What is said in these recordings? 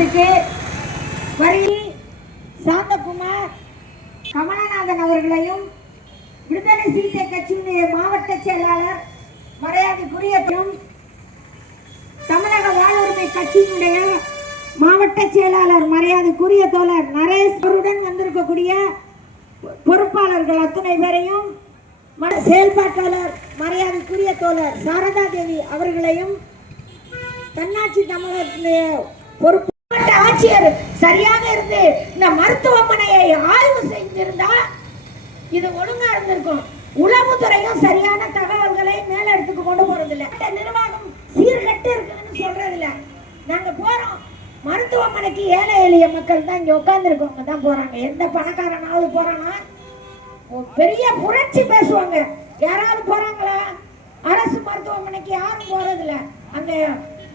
கூட்டத்துக்கு வருகை சாந்தகுமார் கமலநாதன் அவர்களையும் விடுதலை சிறுத்தை கட்சியினுடைய மாவட்ட செயலாளர் மரியாதைக்குரியதும் தமிழக வாழ்வுரிமை கட்சியினுடைய மாவட்ட செயலாளர் மரியாதைக்குரிய தோழர் நரேஷ் அவருடன் வந்திருக்கக்கூடிய பொறுப்பாளர்கள் அத்தனை பேரையும் ம- செயல்பாட்டாளர் மரியாதைக்குரிய தோழர் சாரதா தேவி அவர்களையும் தன்னாட்சி தமிழகத்தினுடைய பொறுப்பு ஆட்சியர் சரியாக இருந்து இந்த மருத்துவமனையை ஆய்வு செய்திருந்தா இது ஒழுங்கா இருந்திருக்கும். உளவுத்துறையும் சரியான தகவல்களை மேலிடத்துக்கு கொண்டு போறது இல்ல நிர்வாகம் சீர்கட்டு இருக்குன்னு சொல்றது இல்ல நாங்க போறோம். மருத்துவமனைக்கு ஏழை எளிய மக்கள் தான் இங்க உட்கார்ந்துருக்கவங்க தான் போறாங்க. எந்த பணக்காரனாவது போறானா? பெரிய புரட்சி பேசுவாங்க. யாராவது போறாங்களா? அரசு மருத்துவமனைக்கு யாரும் போறதில்ல. அங்க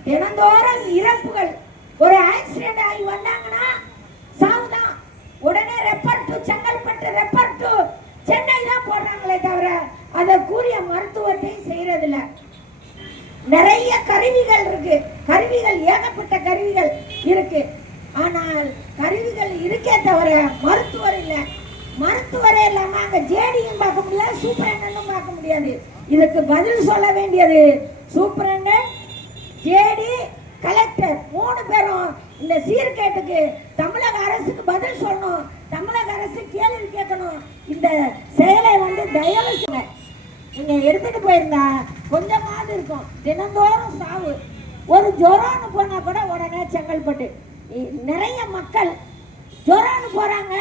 தினந்தோறும் இறப்புகள். தவிர அதற்குரிய மருத்துவத்தை செய்யறதில்ல. நிறைய கருவிகள் இருக்கு. கருவிகள் ஏகப்பட்ட கருவிகள் இருக்கு. ஆனால் கருவிகள் இருக்கே தவிர மருத்துவர் இல்லை. மருத்துவரே இல்லாம அங்க ஜேடியும் பார்க்க முடியாது சூப்பரண்டும் பார்க்க முடியாது. இதுக்கு பதில் சொல்ல வேண்டியது சூப்பரண்டன் ஜேடி கலெக்டர் மூணு பேரும் இந்த சீர்கேட்டுக்கு தமிழக அரசுக்கு பதில் சொல்லணும். தமிழக அரசு கேள்வி கேட்கணும். இந்த செயலை வந்து தயவு செய்யுங்க நீங்க எடுத்துட்டு போயிருந்தா கொஞ்சமாவது இருக்கும். தினந்தோறும் சாவு. ஒரு ஜொரம்னு போனா கூட உடனே செங்கல்பட்டு. நிறைய மக்கள் ஜொரம்னு போறாங்க.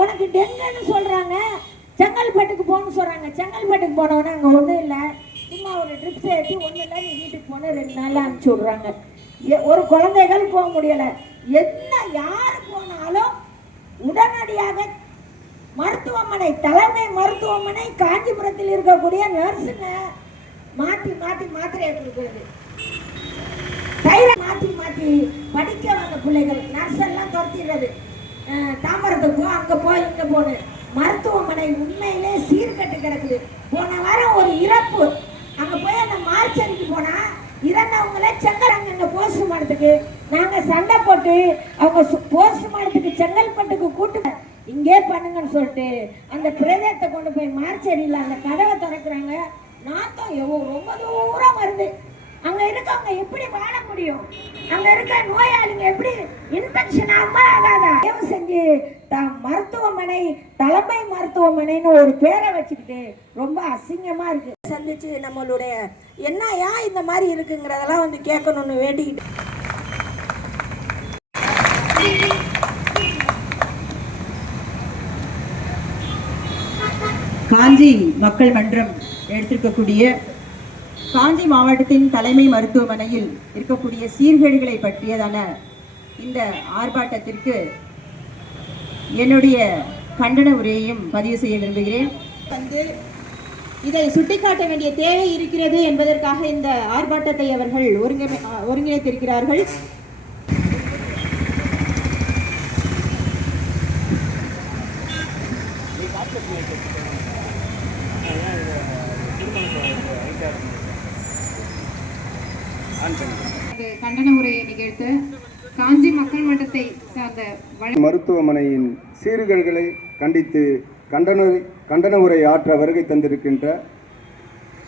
உனக்கு டெங்குன்னு சொல்றாங்க. செங்கல்பட்டுக்கு போகணும்னு சொல்றாங்க. செங்கல்பட்டுக்கு போனவொடனே அங்க ஒண்ணும் இல்லை. சும்மா ஒரு ட்ரிப் சேர்த்து ஒன்றும் இல்லை. நீ வீட்டுக்கு போன ரெண்டு நாள்ல அனுப்பிச்சி விடுறாங்க. ஒரு குழந்தைகள் போக முடியல. என்ன யார் போனாலும் உடனடியாக மருத்துவமனை தலைமை மருத்துவமனை காஞ்சிபுரத்தில் இருக்கக்கூடிய நர்ஸுங்க மாற்றி மாற்றி மாத்திரையை கொடுக்கிறது தைரை மாற்றி மாற்றி படிக்க வந்த பிள்ளைகள் நர்ஸ் எல்லாம் துரத்திடுறது. தாம்பரத்துக்கு போ அங்கே போ இங்கே போனு மருத்துவமனை உண்மையிலே சீர்கட்டு கிடக்குது. போன வாரம் ஒரு இறப்பு. அங்கே போய் அந்த மார்ச்சரிக்கு போனா இறந்தவங்கள செங்கல் அங்கே போஸ்ட்மார்ட்டத்துக்கு? நாங்கள் சண்டை போட்டு அவங்க போஸ்ட்மார்ட்டத்துக்கு செங்கல்பட்டுக்கு கூட்டு இங்கே பண்ணுங்கன்னு சொல்லிட்டு அந்த பிரதேசத்தை கொண்டு போய் மார்ச்சரியில் அந்த கதவை திறக்கிறாங்க. நாத்தம் எவ்வளோ ரொம்ப தூரம் வருது. அங்க இருக்கவங்க எப்படி வாழ முடியும்? அங்க இருக்க நோயாளிங்க எப்படி இன்ஃபெக்ஷன் ஆகுமா ஆகாதா? தயவு செஞ்சு த மருத்துவமனை தலைமை மருத்துவமனைன்னு ஒரு பேரை வச்சுக்கிட்டு ரொம்ப அசிங்கமா இருக்கு. சந்திச்சு நம்மளுடைய என்னையா இந்த மாதிரி இருக்குங்கிறதெல்லாம் வந்து கேட்கணும்னு வேண்டிக்கிட்டு. காஞ்சி மக்கள் மன்றம் எடுத்திருக்கக்கூடிய காஞ்சி மாவட்டத்தின் தலைமை மருத்துவமனையில் இருக்கக்கூடிய சீர்கேடுகளை பற்றியதான இந்த ஆர்ப்பாட்டத்திற்கு என்னுடைய கண்டன உரையையும் பதிவு செய்ய விரும்புகிறேன். வந்து இதை சுட்டிக்காட்ட வேண்டிய தேவை இருக்கிறது என்பதற்காக இந்த ஆர்ப்பாட்டத்தை அவர்கள் ஒருங்கிணை ஒருங்கிணைத்திருக்கிறார்கள். அந்த கண்டன உரையை நிகழ்த்த காஞ்சி மக்கள் மன்றத்தை சார்ந்த மருத்துவமனையின் சீர்கேடுகளை கண்டித்து கண்டன கண்டன உரை ஆற்ற வருகை தந்திருக்கின்ற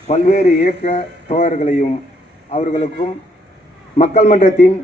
பல்வேறு இயக்க தோழர்களையும் அவர்களுக்கும் மக்கள் மன்றத்தின்